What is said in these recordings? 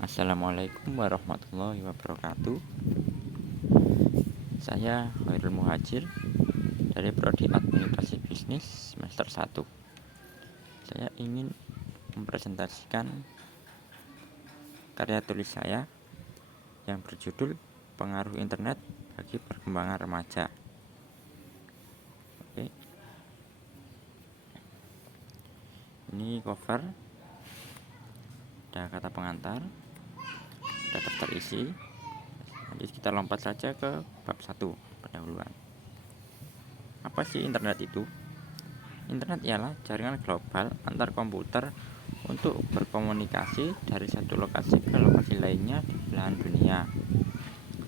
Assalamualaikum warahmatullahi wabarakatuh. Saya Khairul Muhajir dari Prodi Administrasi Bisnis semester 1. Saya ingin mempresentasikan karya tulis saya yang berjudul Pengaruh Internet bagi Perkembangan Remaja. Oke. Ini cover, ada kata pengantar, ada daftar isi. Nanti kita lompat saja ke bab 1, pendahuluan. Apa sih internet itu? Internet ialah jaringan global antar komputer untuk berkomunikasi dari satu lokasi ke lokasi lainnya di belahan dunia,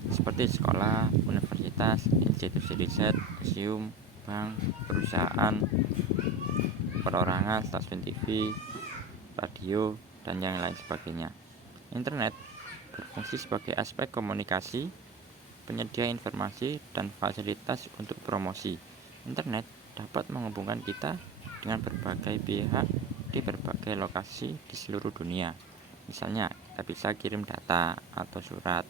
seperti sekolah, universitas, institusi riset, museum, bank, perusahaan, perorangan, stasiun TV, radio, dan yang lain sebagainya. Internet berfungsi sebagai aspek komunikasi, penyedia informasi, dan fasilitas untuk promosi. Internet dapat menghubungkan kita dengan berbagai pihak di berbagai lokasi di seluruh dunia. Misalnya, kita bisa kirim data atau surat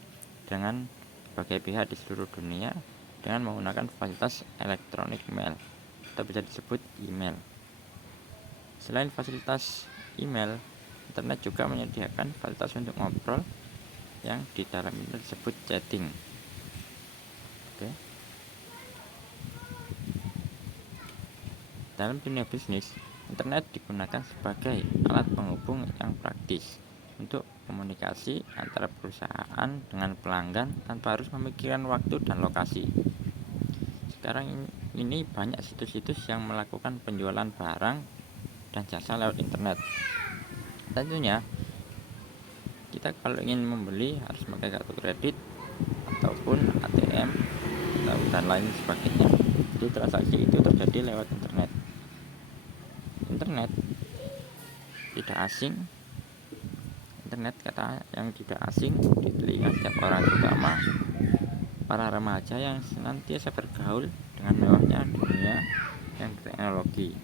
dengan berbagai pihak di seluruh dunia dengan menggunakan fasilitas elektronik mail atau bisa disebut email. Selain fasilitas email, internet juga menyediakan fasilitas untuk ngobrol yang di dalam internet disebut chatting. Oke. Dalam dunia bisnis, internet digunakan sebagai alat penghubung yang praktis untuk komunikasi antara perusahaan dengan pelanggan tanpa harus memikirkan waktu dan lokasi. Sekarang ini banyak situs-situs yang melakukan penjualan barang dan jasa lewat internet. Tentunya kita kalau ingin membeli harus pakai kartu kredit ataupun ATM dan lain sebagainya. Jadi transaksi itu terjadi lewat internet. Internet tidak asing. Internet kata yang tidak asing di telinga setiap orang, terutama para remaja yang senantiasa bergaul dengan mewahnya dunia yang berteknologi.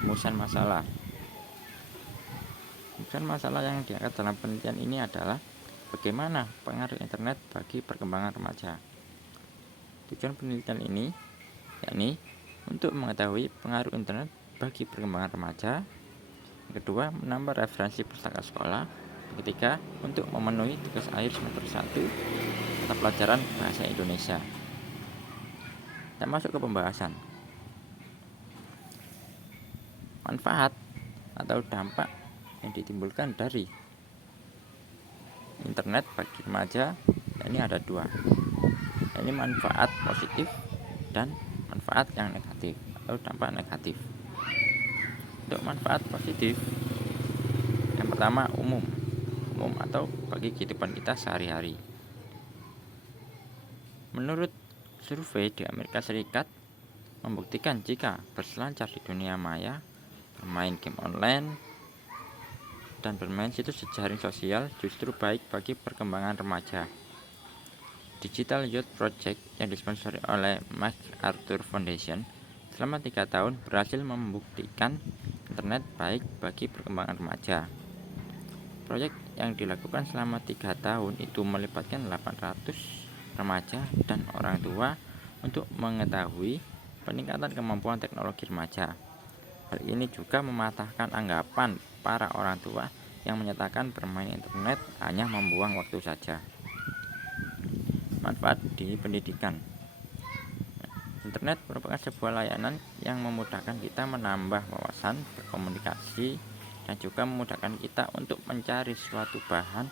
Rumusan masalah yang diangkat dalam penelitian ini adalah bagaimana pengaruh internet bagi perkembangan remaja. Tujuan penelitian ini yakni untuk mengetahui pengaruh internet bagi perkembangan remaja. Yang kedua, menambah referensi pustaka sekolah. Yang ketiga, untuk memenuhi tugas akhir semester 1 mata pelajaran bahasa Indonesia. Kita masuk ke pembahasan. Manfaat atau dampak yang ditimbulkan dari internet bagi remaja, ini ada dua. Ini manfaat positif dan manfaat yang negatif atau dampak negatif. Untuk manfaat positif, yang pertama umum atau bagi kehidupan kita sehari-hari. Menurut survei di Amerika Serikat membuktikan jika berselancar di dunia maya, bermain game online, dan bermain situs jejaring sosial justru baik bagi perkembangan remaja. Digital Youth Project yang disponsori oleh MacArthur Foundation selama 3 tahun berhasil membuktikan internet baik bagi perkembangan remaja. Proyek yang dilakukan selama 3 tahun itu melibatkan 800 remaja dan orang tua untuk mengetahui peningkatan kemampuan teknologi remaja. Hal ini juga mematahkan anggapan para orang tua yang menyatakan bermain internet hanya membuang waktu saja. Manfaat di pendidikan. Internet merupakan sebuah layanan yang memudahkan kita menambah wawasan, berkomunikasi, dan juga memudahkan kita untuk mencari suatu bahan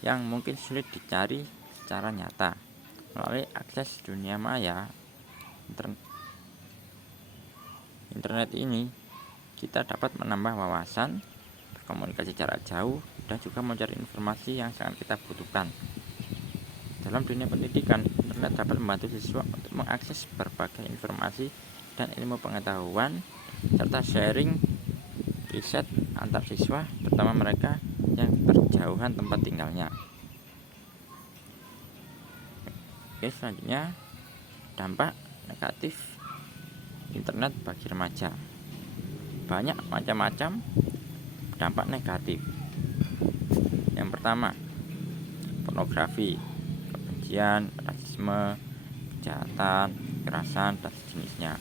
yang mungkin sulit dicari secara nyata. Melalui akses dunia maya, internet ini kita dapat menambah wawasan, berkomunikasi jarak jauh, dan juga mencari informasi yang sangat kita butuhkan. Dalam dunia pendidikan, internet dapat membantu siswa untuk mengakses berbagai informasi dan ilmu pengetahuan serta sharing riset antar siswa, terutama mereka yang berjauhan tempat tinggalnya. Oke, selanjutnya dampak negatif internet bagi remaja. Banyak macam-macam dampak negatif. Yang pertama, pornografi, kebencian, rasisme, kejahatan, kekerasan, dan sejenisnya.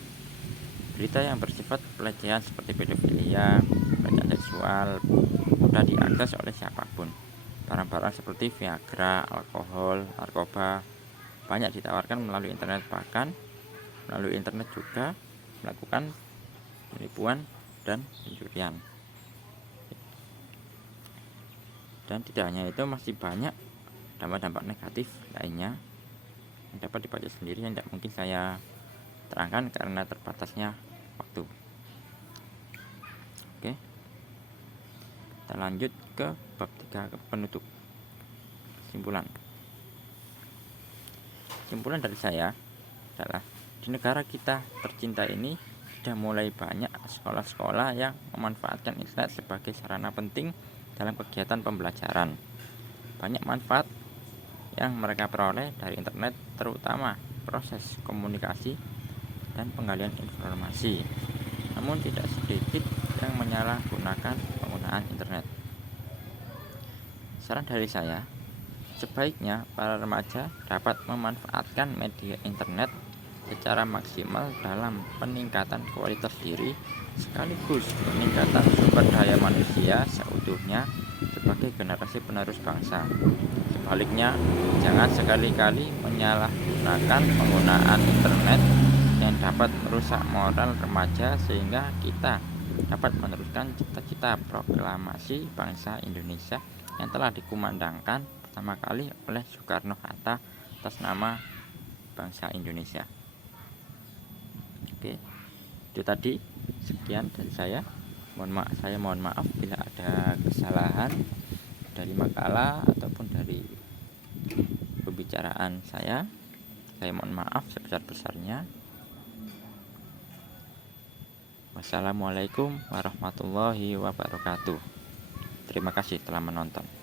Berita yang bersifat pelecehan seperti pedofilia, pelecehan seksual mudah diakses oleh siapapun. Barang-barang seperti Viagra, alkohol, narkoba banyak ditawarkan melalui internet, bahkan melalui internet juga melakukan penipuan dan pencurian. Dan tidak hanya itu, masih banyak dampak-dampak negatif lainnya yang dapat dibaca sendiri, yang tidak mungkin saya terangkan karena terbatasnya waktu. Oke, kita lanjut ke bab 3, ke penutup. Kesimpulan dari saya adalah di negara kita tercinta ini sudah mulai banyak sekolah-sekolah yang memanfaatkan internet sebagai sarana penting dalam kegiatan pembelajaran. Banyak manfaat yang mereka peroleh dari internet, terutama proses komunikasi dan penggalian informasi. Namun tidak sedikit yang menyalahgunakan penggunaan internet. Saran dari saya, sebaiknya para remaja dapat memanfaatkan media internet secara maksimal dalam peningkatan kualitas diri sekaligus peningkatan sumber daya manusia seutuhnya sebagai generasi penerus bangsa. Sebaliknya, jangan sekali-kali menyalahgunakan penggunaan internet yang dapat merusak moral remaja sehingga kita dapat meneruskan cita-cita proklamasi bangsa Indonesia yang telah dikumandangkan pertama kali oleh Soekarno-Hatta atas nama bangsa Indonesia. Oke, itu tadi sekian dari saya. Mohon maaf bila ada kesalahan dari makalah ataupun dari pembicaraan saya. Saya mohon maaf sebesar-besarnya. Wassalamualaikum warahmatullahi wabarakatuh. Terima kasih telah menonton.